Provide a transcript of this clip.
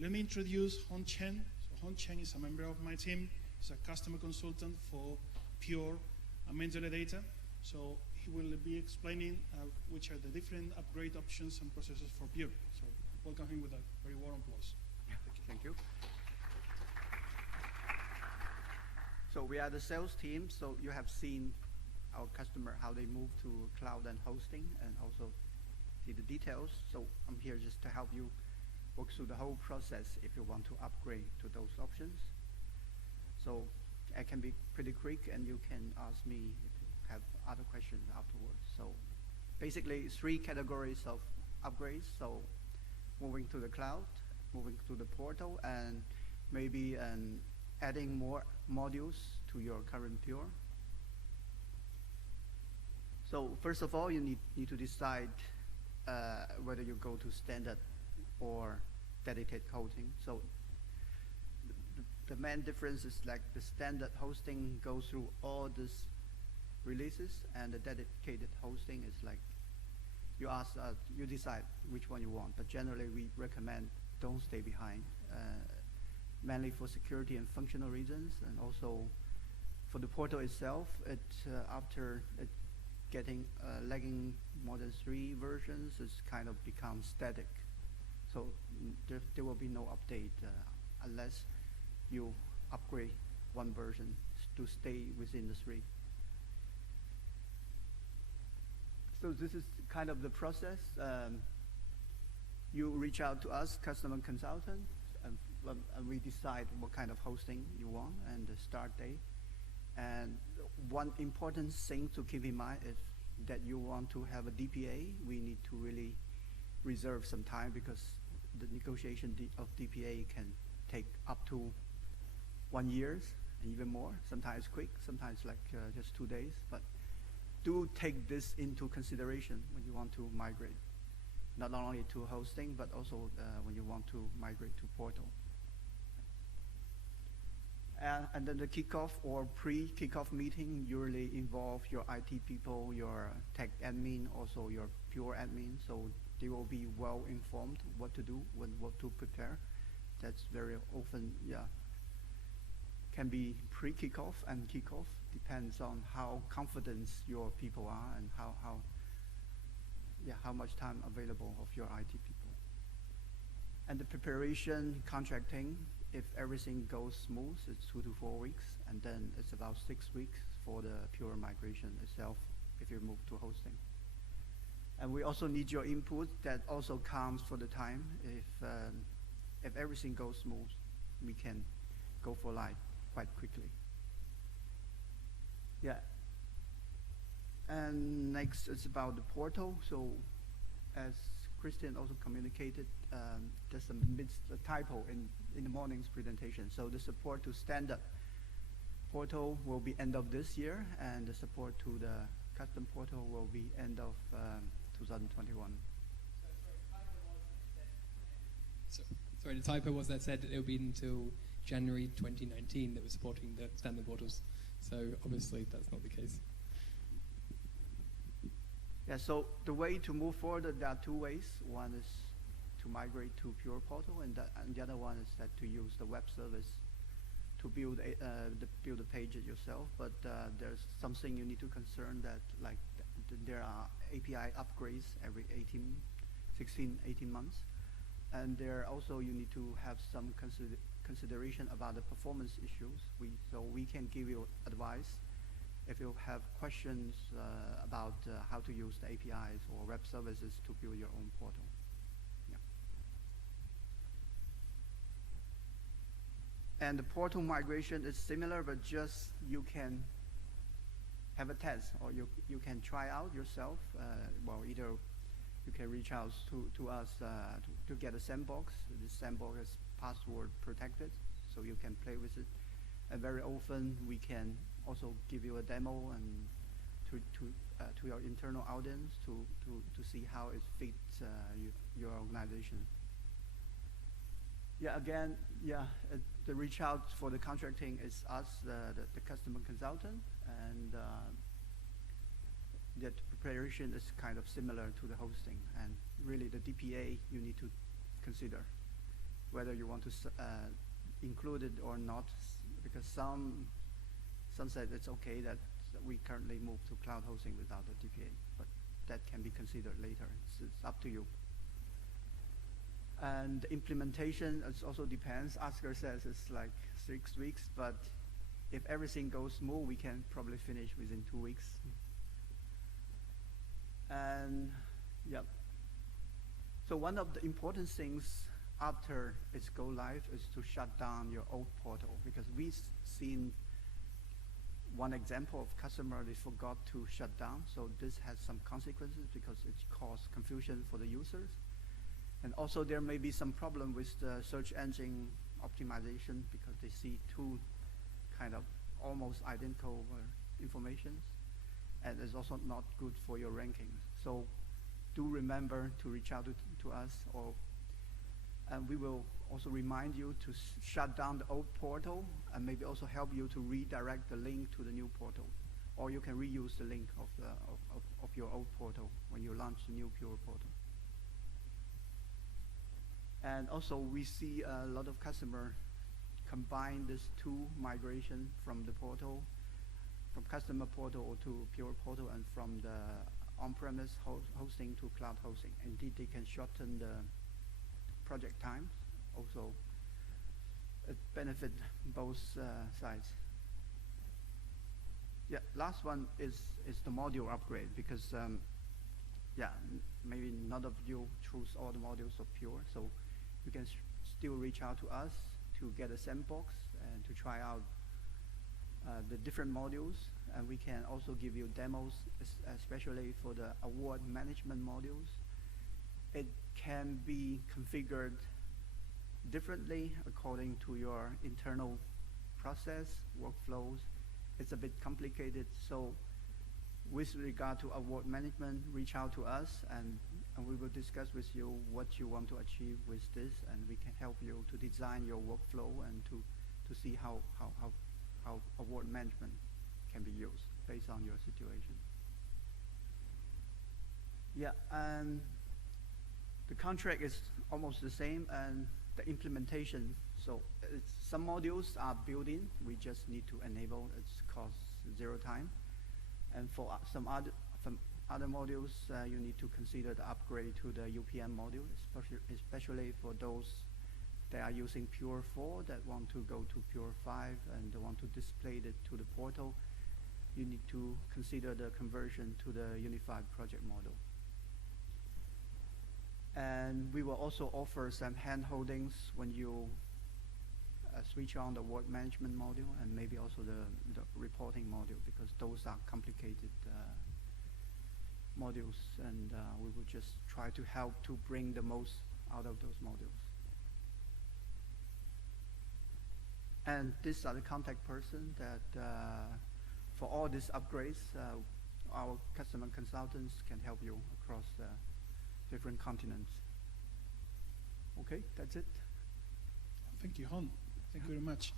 Let me introduce Chen. So Chen is a member of my team. He's a customer consultant for Pure and Mentor data. So he will be explaining which are the different upgrade options and processes for Pure. So welcome him with a very warm applause. Thank you. So we are the sales team. So you have seen our customer, how they move to cloud and hosting, and also see the details. So I'm here just to help you work through the whole process if you want to upgrade to those options. So I can be pretty quick, and you can ask me if you have other questions afterwards. So basically 3 categories of upgrades. So moving to the cloud, moving to the portal, and maybe adding more modules to your current Pure. So first of all, you need to decide whether you go to standard or dedicated hosting. So the main difference is like the standard hosting goes through all these releases, and the dedicated hosting is like you decide which one you want. But generally, we recommend don't stay behind, mainly for security and functional reasons, and also for the portal itself. After getting lagging more than 3 versions, it's kind of become static. So there will be no update unless you upgrade one version to stay within the 3. So this is kind of the process. You reach out to us, customer consultant, and we decide what kind of hosting you want and the start date. And one important thing to keep in mind is that you want to have a DPA. We need to really reserve some time, because the negotiation of DPA can take up to 1 year and even more. Sometimes quick, sometimes like just 2 days. But do take this into consideration when you want to migrate, not only to hosting, but also when you want to migrate to portal. And then the kickoff or pre-kickoff meeting usually involve your IT people, your tech admin, also your Pure admin. So they will be well informed what to do, what to prepare. That's very often, can be pre-kickoff and kickoff. Depends on how confident your people are and how much time available of your IT people. And the preparation, contracting, if everything goes smooth, it's 2 to 4 weeks, and then it's about 6 weeks for the Pure migration itself if you move to hosting. And we also need your input. That also counts for the time. If everything goes smooth, we can go for live quite quickly. Yeah. And next is about the portal. So as Christian also communicated, there's a typo in the morning's presentation. So the support to standard portal will be end of this year, and the support to the custom portal will be end of 2021. Sorry, the typo was that said it will be until January 2019 that we're supporting the standard portals. So obviously that's not the case. Yeah, so the way to move forward, there are 2 ways. One is to migrate to Pure Portal, and the other one is that to use the web service to build the page yourself. But there's something you need to concern that there are API upgrades every 16, 18 months. And there also you need to have some consideration about the performance issues. So we can give you advice if you have questions about how to use the APIs or web services to build your own portal. Yeah. And the portal migration is similar, but just you can have a test, or you can try out yourself. Either you can reach out to us to get a sandbox. This sandbox is password protected, so you can play with it. And very often we can also give you a demo and to your internal audience to see how it fits your organization. Yeah, again, the reach out for the contracting is us, the customer consultant, and that preparation is kind of similar to the hosting, and really the DPA you need to consider. whether you want to include it or not, because some said it's okay that we currently move to cloud hosting without the DPA, but that can be considered later. It's up to you. And implementation, it also depends. Oscar says it's like 6 weeks, but if everything goes smooth, we can probably finish within 2 weeks. And yep. So one of the important things after it's go live is to shut down your old portal, because we've seen one example of customer they forgot to shut down. So this has some consequences because it caused confusion for the users. And also there may be some problem with the search engine optimization because they see two kind of almost identical informations, and it's also not good for your ranking. So do remember to reach out to us, and we will also remind you to shut down the old portal and maybe also help you to redirect the link to the new portal. Or you can reuse the link of your old portal when you launch the new Pure portal. And also we see a lot of customers combine these two migration from the portal, from customer portal to Pure portal, and from the on-premise hosting to cloud hosting. Indeed, they can shorten the project times. Also, it benefit both sides. Yeah, last one is the module upgrade, because yeah, maybe none of you choose all the modules of Pure, so you can still reach out to us to get a sandbox and to try out the different modules. And we can also give you demos, especially for the award management modules. It can be configured differently according to your internal process, workflows. It's a bit complicated, so with regard to award management, reach out to us, and we will discuss with you what you want to achieve with this, and we can help you to design your workflow and to see how award management can be used based on your situation. Yeah, and the contract is almost the same, and the implementation, so some modules are built in, we just need to enable, it costs 0 time. And for some other modules, you need to consider the upgrade to the UPM module, especially for those that are using Pure 4 that want to go to Pure 5 and they want to display it to the portal. You need to consider the conversion to the unified project model. And we will also offer some hand holdings when you switch on the work management module, and maybe also the reporting module, because those are complicated modules, and we will just try to help to bring the most out of those modules. And these are the contact person that for all these upgrades, our customer consultants can help you across different continents. Okay, that's it. Thank you, Hon. Thank you very much.